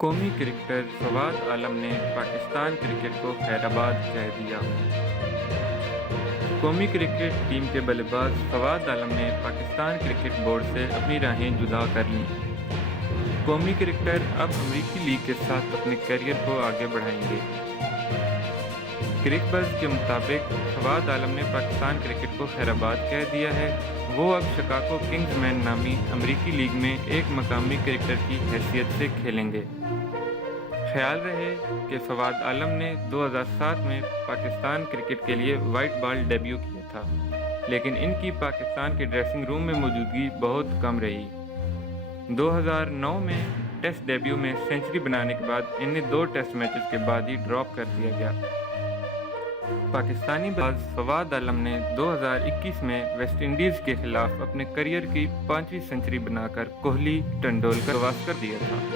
قومی کرکٹر فواد عالم نے پاکستان کرکٹ کو خیرآباد کہہ دیا۔ قومی کرکٹ ٹیم کے بلے باز فواد عالم نے پاکستان کرکٹ بورڈ سے اپنی راہیں جدا کر لیں۔ قومی کرکٹر اب امریکی لیگ کے ساتھ اپنے کیریئر کو آگے بڑھائیں گے۔ کرک بز کے مطابق فواد عالم نے پاکستان کرکٹ کو خیرآباد کہہ دیا ہے۔ وہ اب شکاگو کنگز مین نامی امریکی لیگ میں ایک مقامی کرکٹر کی حیثیت سے کھیلیں گے۔ خیال رہے کہ فواد عالم نے 2007 میں پاکستان کرکٹ کے لیے وائٹ بال ڈیبیو کیا تھا، لیکن ان کی پاکستان کے ڈریسنگ روم میں موجودگی بہت کم رہی۔ 2009 میں ٹیسٹ ڈیبیو میں سنچری بنانے کے بعد انہیں 2 ٹیسٹ میچز کے بعد ہی ڈراپ کر دیا گیا۔ پاکستانی باز فواد عالم نے 2021 میں ویسٹ انڈیز کے خلاف اپنے کیریئر کی 5ویں سنچری بنا کر کوہلی، ٹنڈولکر کو گواسکر دیا تھا۔